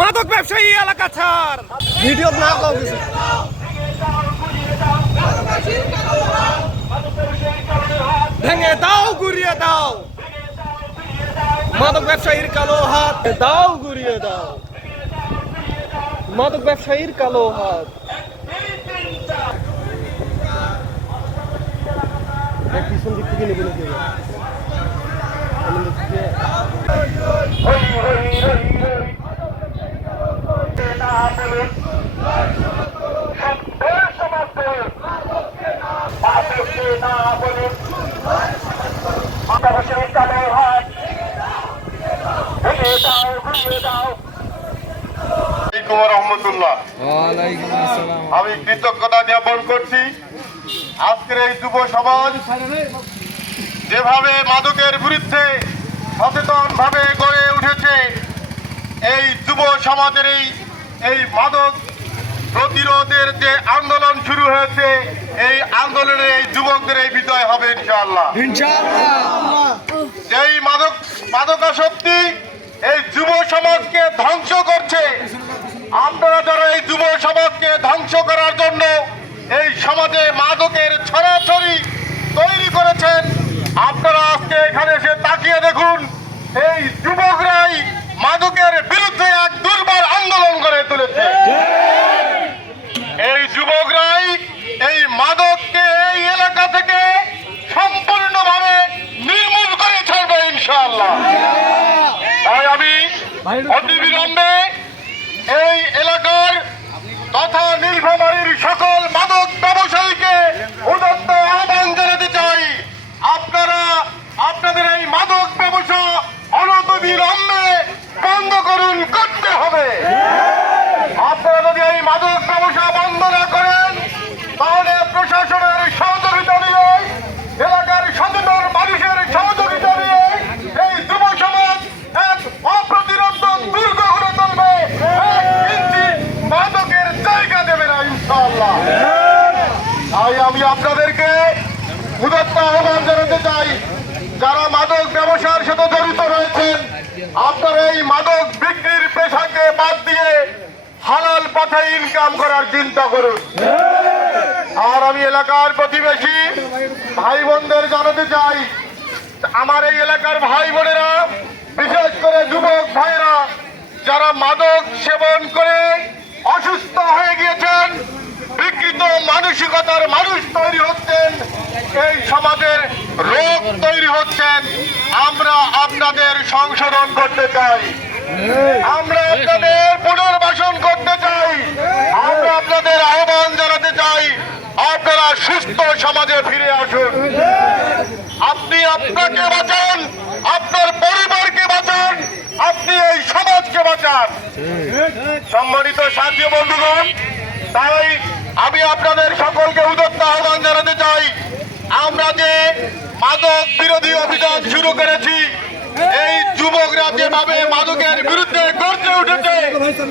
মাদক ব্যবসায়ী এলাকা ছাড় ভিডিও না ভেঙে দাও গুড়িয়ে দাও মাদক ব্যবসায়ীর কালো হাত দাও গুড়িয়ে দাও মাদক ব্যবসায়ীর কালো হাত পিছন দিক থেকে নেবে নাকি আমি কৃতজ্ঞতা জ্ঞাপন করছি আজকের এই যুব সমাজ যেভাবে মাদকের বিরুদ্ধে সচেতন ভাবে গড়ে উঠেছে। এই যুব সমাজের এই মাদক প্রতিরোধের যে আন্দোলন শুরু হয়েছে, এই আন্দোলনে এই যুবকদের এই বিজয় হবে ইনশাআল্লাহ। এই মাদকাসক্তি এই যুব সমাজকে ধ্বংস করছে। আপনারা যারা এই যুব সমাজকে ধ্বংস করার জন্য এই সমাজে মাদকের ছড়াছড়ি তৈরি করেছেন, আপনারা আজকে এখানে এসে তাকিয়ে দেখুন, এই যুবকরাই মাদকের বিরুদ্ধে এক দুর্বার আন্দোলন গড়ে তুলেছে। এই যুবকরাই এই মাদককে এই এলাকা থেকে সম্পূর্ণভাবে নির্মূল করে ছাড়বে ইনশাআল্লাহ। তাই আমি অতিবিলম্বে এই এলাকার তথা নীলফামারীর সকল মাদক ব্যবসায়ীকে উদাত্ত আহ্বান জানাতে চাই, আপনারা আপনাদের এই মাদক ব্যবসা অনতিবিলম্বে বন্ধ করুন, করতে হবে। আপনারা যদি এই মাদক ব্যবসা বন্ধ না করেন, তাহলে প্রশাসনের সহযোগিতা নিয়ে, এলাকার সচেতন মানুষের সহযোগিতা নিয়ে এই যুব সমাজ এক অপ্রতিরোধ দুর্গ গড়ে তুলবে। মাদকের জায়গা দেবে না ইনশাআল্লাহ। তাই আমি আপনাদেরকে উদাত্ত আহ্বান জানাতে চাই, যারা মাদক ব্যবসার সাথে জড়িত রয়েছেন, আপনারা এই মাদক বিক্রির পেশাকে বাদ দিয়ে হালাল পথে ইনকাম করার চিন্তা করুন। আর আমি এলাকার প্রতিবেশী ভাই বোনদের জানাতে চাই, আমার এই এলাকার ভাই বোনেরা, বিশেষ করে যুবক ভাইয়েরা যারা মাদক সেবন করে অসুস্থ হয়ে গিয়েছেন, বিকৃত মানসিকতার মানুষ তৈরি হচ্ছেন, এই সমাজের রোগ তৈরি হচ্ছেন, আমরা আপনাদের সংশোধন করতে চাই, আমরা আপনাদের পুনর্বাসন করতে চাই, আমরা আপনাদের আহ্বান জানাতে চাই, আপনারা সুস্থ সমাজে ফিরে আসুন। আপনি আপনাকে বাঁচান, আপনার পরিবারকে বাঁচান, আপনি এই সমাজকে বাঁচান। সম্মানিত সাথী বন্ধুগণ, তাই আমি আপনাদের সকলকে উদাত্ত আহ্বান জানাতে চাই, আমরা যে মাদক বিরোধী অভিযান শুরু করেছি, এই যুবকরা যেভাবে মাদকের বিরুদ্ধে গর্জে উঠেছে,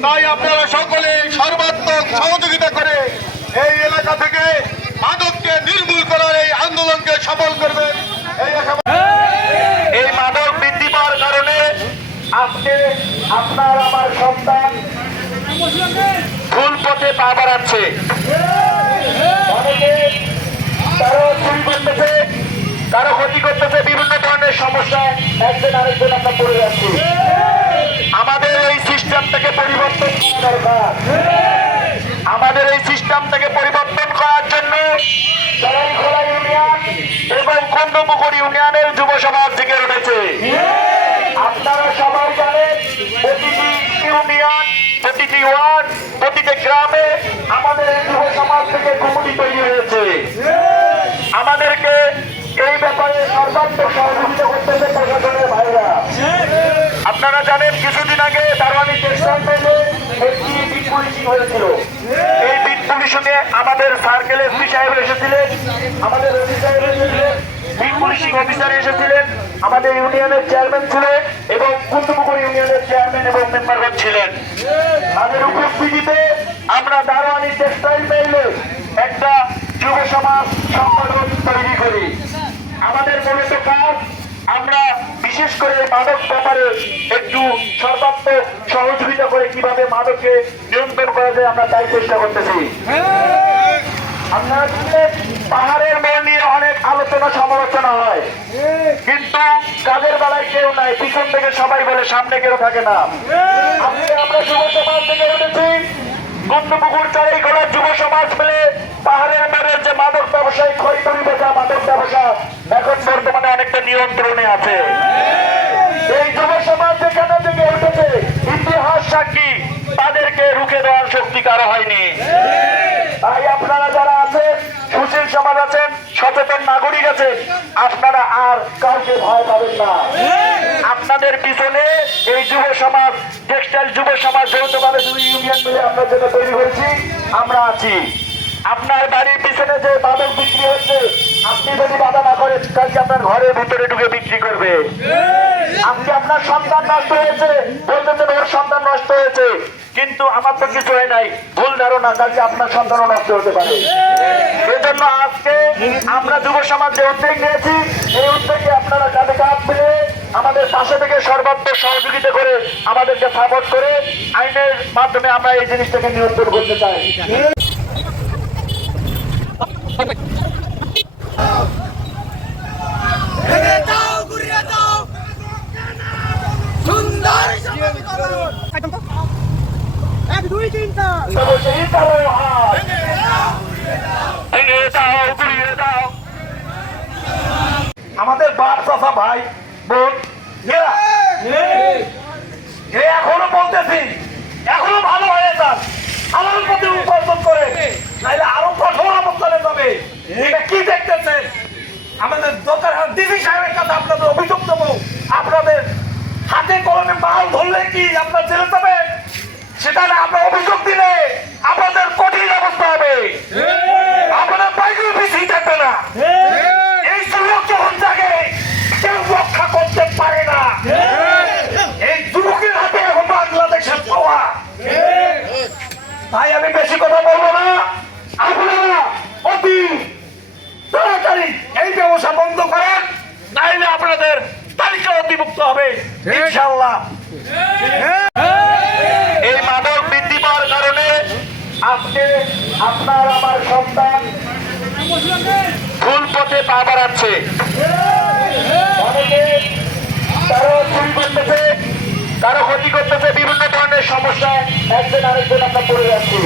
তাই আপনারা সকলে সর্বাত্মক সহযোগিতা করে এই এলাকা থেকে মাদককে নির্মূল করার এই আন্দোলনকে সফল করবেন। এই মাদক বৃদ্ধি পাওয়ার কারণে আজকে আপনার আমার সন্তান ভুল পথে পা বাড়াচ্ছে, অনেকে কারো চুরি করতেছে, কারো ক্ষতি করতেছে, বিভিন্ন ধরনের সমস্যায় একজন আরেকজন আমরা পড়ে যাচ্ছি। আমাদের এই সিস্টেমটাকে পরিবর্তন করা দরকার। আমাদের এই সিস্টেমটাকে পরিবর্তন করার জন্য চরণখোলা ইউনিয়ন এবং কুন্ডপুকুর ইউনিয়নের যুব সমাজ থেকে উঠেছে। আপনারা সবাই জানেন, প্রতিটি ইউনিয়ন, প্রতিটি ওয়ার্ড, প্রতিটি গ্রামে আমাদের এই যুব সমাজ থেকে কমিটি তৈরি হয়েছে। আমাদেরকে এই ব্যাপারে সর্বাত্মক সহযোগিতা করতেছে প্রশাসনের ভাইরা। আপনারা জানেন, কিছুদিন আগে দারোয়ানি টেক্সটাইল মিলে একটি বিট পুলিশিং হয়েছিল। এই বিট পুলিশিংয়ে আমাদের সার্কেল এসপি সাহেব এসেছিলেন, আমাদের বিট পুলিশিং অফিসার এসেছিলেন, আমাদের ইউনিয়নের চেয়ারম্যান ছিলেন এবং কুন্ডপুকুর ইউনিয়নের চেয়ারম্যান এবং মেম্বারগণ ছিলেন। তাদের উপস্থিতিতে আমরা দারোয়ানি টেক্সটাইল মিলে একটা যুব সমাজ সংগঠন তৈরি করি। আমাদের মূলত কাজ, আমরা বিশেষ বিশেষ করে এই মাদক ব্যাপারে একটু সর্বাত্মক সহযোগিতা করে কিভাবে মাদককে নিয়ন্ত্রণ করা যায় আমরা তাই চেষ্টা করতেছি। আপনারা জানেন, পাহাড়ের মোড় নিয়ে অনেক আলোচনা সমালোচনা হয়, কিন্তু কাজের বেলায় কেউ নাই, পিছন থেকে সবাই বলে সামনে কেউ থাকে না। আজকে আমরা যুব সমাজ থেকে উঠেছি, কুন্ডপুকুর চারিগোড়ার যুব সমাজ মিলে পাহাড়ের মোড়ের যে মাদক ব্যবসায়ী খড়িতড়ি বেচা মাদক ব্যবসা এখন বর্তমানে অনেকটা নিয়ন্ত্রণে আছে। এই যুব সমাজ যেখানে থেকে উঠেছে ইতিহাস সাক্ষী, তাদেরকে রুখে দেওয়ার শক্তি কারো হয়নি। তাই আপনারা যারা আছেন, সুশীল সমাজ আছেন, সচেতন নাগরিক আছেন, আপনারা আর কাউকে ভয় পাবেন না। আপনাদের পিছনে এই যুব সমাজ, টেক্সটাইল যুব সমাজ যৌথভাবে দুই ইউনিয়ন মিলে আমরা যেটা তৈরি করেছি, আমরা আছি। আপনার বাড়ির পিছনে যে মাদক বিক্রি হচ্ছে, আপনি যদি বাধা না করেন, কালকে আপনার ঘরের ভিতরে ঢুকে বিক্রি করবে। আজকে আপনার সন্তান নষ্ট হয়েছে, বলতেছেন ওর সন্তান নষ্ট হয়েছে, কিন্তু আমার তো কিছু হয় নাই, ভুল ধারণা, কালকে আপনার সন্তানও নষ্ট হতে পারে। এই জন্য আজকে আমরা যুব সমাজ যে উদ্যোগ নিয়েছি, এই উদ্যোগে আপনারা কাঁধে কাঁধ মিলে আমাদের পাশে থেকে সর্বাত্মক সহযোগিতা করে আমাদেরকে সাপোর্ট করে আইনের মাধ্যমে আমরা এই জিনিসটাকে নিয়ন্ত্রণ করতে চাই। আমাদের বাপ চাচা ভাই বোন এখনো বলতেছি, এখনো ভালো হয়ে যান, আমার প্রতি উপার্জন করে, নাইলে আরো কঠোর অবস্থানে যাবে। এটা কি দেখতেছেন? আমাদের দরকার ডিসি সাহেবের কাছে আপনাদের অভিযোগ দেবো, আপনাদের হাতে কলমে মাল ধরলে কি আপনার জেলে যাবে? সেটা না, আপনার অভিযোগ দিলে আপনাদের কঠিন অবস্থা হবে, আপনাদের বাইরে পিছিয়ে থাকবে না। এই সুযোগ যখন জাগে কেউ রক্ষা করতে পারে না। এই যুবকের হাতে এখন বাংলাদেশের পাওয়া। তাই আমি বেশি কথা বলবো না, আপনারা অতি তাড়াতাড়ি এই ব্যবসা বন্ধ করেন, নাইলে আপনাদের তালিকা অতিভুক্ত হবে ইনশাআল্লাহ। এই মাদক বৃদ্ধি পাওয়ার কারণে আজকে আপনার আমার সন্তান ভুল পথে পা বাড়াচ্ছে, অনেকে কারো চুরি করতেছে, কারো ক্ষতি করতেছে, বিভিন্ন ধরনের সমস্যায় একজন আরেকজন আমরা পড়ে যাচ্ছি।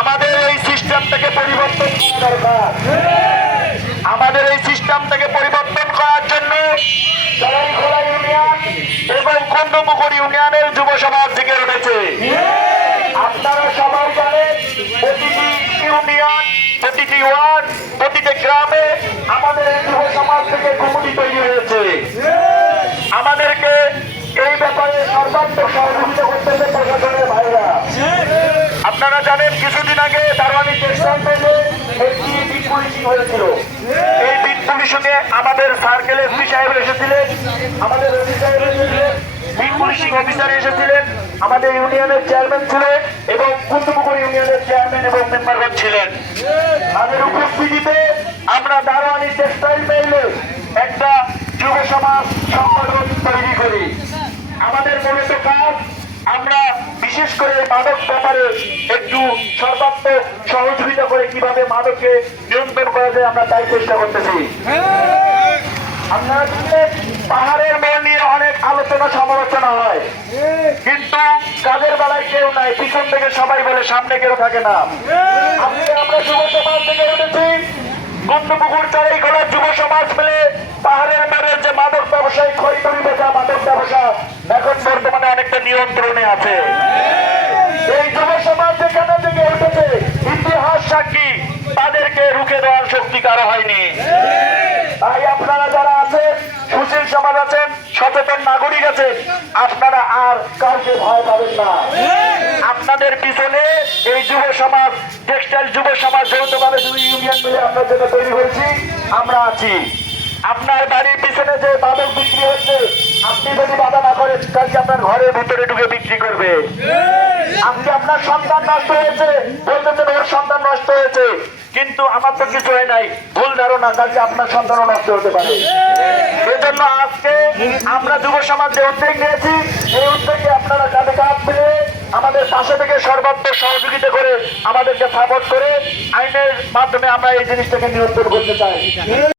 আমাদের এই সিস্টেমটাকে পরিবর্তন করা দরকার। আমাদের এই সিস্টেমটাকে পরিবর্তন করার জন্য চড়াইখোলা ইউনিয়ন এবং কুন্ডপুকুর ইউনিয়নের যুব সমাজ থেকে উঠেছে। আপনারা সবাই জানেন, প্রতিটি ইউনিয়ন, প্রতিটি ওয়ার্ড, প্রতিটি গ্রামে আমাদের এই যুব সমাজ থেকে কমিটি তৈরি হয়েছে। আমাদেরকে এই ব্যাপারে সর্বাত্মক সহযোগিতা করতেছে প্রশাসনের ভাইরা। আপনারা জানেন, কিছুদিন আগে দারোয়ানি টেক্সটাইল মিলে একটি বিট পুলিশিং হয়েছিল। এই বিট পুলিশিংয়ে আমাদের সার্কেল এসপি সাহেব এসেছিলেন, আমাদের ওসি সাহেব এসেছিলেন, বিট পুলিশিং অফিসার এসেছিলেন, আমাদের ইউনিয়নের চেয়ারম্যান ছিলেন এবং কুন্ডপুকুর ইউনিয়নের চেয়ারম্যান এবং মেম্বারগণ ছিলেন। তাদের উপস্থিতিতে আমরা দারোয়ানি টেক্সটাইল মিলে একটা যুব সমাজ সংগঠন তৈরি করি। আমাদের মূলত কাজ, আমরা বিশেষ করে মাদক ব্যাপারে একটু সর্বাত্মক সহযোগিতা করে কিভাবে মাদককে নিয়ন্ত্রণ করা যায় আমরা তাই চেষ্টা করতেছি। আপনারা জানেন, পাহাড়ের মোড় নিয়ে অনেক আলোচনা সমালোচনা হয়, কিন্তু কাজের বেলায় কেউ নাই, পিছন থেকে সবাই বলে সামনে কেউ থাকে না। আজকে আমরা যুব সমাজ থেকে উঠেছি, কুন্ডপুকুর চারিগোড়ার যুব সমাজ মিলে পাহাড়ের মোড়ের যে মাদক ব্যবসায়ী খড়িতড়ি বেচা মাদক ব্যবসা এখন বর্তমানে অনেকটা নিয়ন্ত্রণে আছে। এই যুব সমাজ যেখানে থেকে উঠেছে ইতিহাস সাক্ষী, তাদেরকে রুখে দেওয়ার শক্তি কারো হয়নি। তাই আপনারা যারা আছেন, সুশীল সমাজ আছেন, সচেতন নাগরিক আছেন, আপনারা আর কাউকে ভয় পাবেন না। আপনাদের পিছনে এই যুব সমাজ, টেক্সটাইল যুব সমাজ যৌথভাবে দুই ইউনিয়ন মিলে আমরা যেটা তৈরি করেছি, আমরা আছি। আপনার বাড়ির পিছনে যে মাদক বিক্রি হচ্ছে, আপনি যদি বাধা না করেন, কালকে আপনার ঘরের ভিতরে ঢুকে বিক্রি করবে। আজকে আপনার সন্তান নষ্ট হয়েছে, বলতেছেন ওর সন্তান নষ্ট হয়েছে, কিন্তু আমার তো কিছু হয় নাই, ভুল ধারণা, কাজে আপনার সন্তানও নষ্ট হতে পারে। এজন্য আজকে আমরা যুব সমাজ যে উদ্যোগ নিয়েছি, এই উদ্যোগে আপনারা কাঁধে কাঁধ মিলে আমাদের পাশে থেকে সর্বাত্মক সহযোগিতা করে আমাদেরকে সাপোর্ট করে আইনের মাধ্যমে আমরা এই জিনিসটাকে নিয়ন্ত্রণ করতে চাই।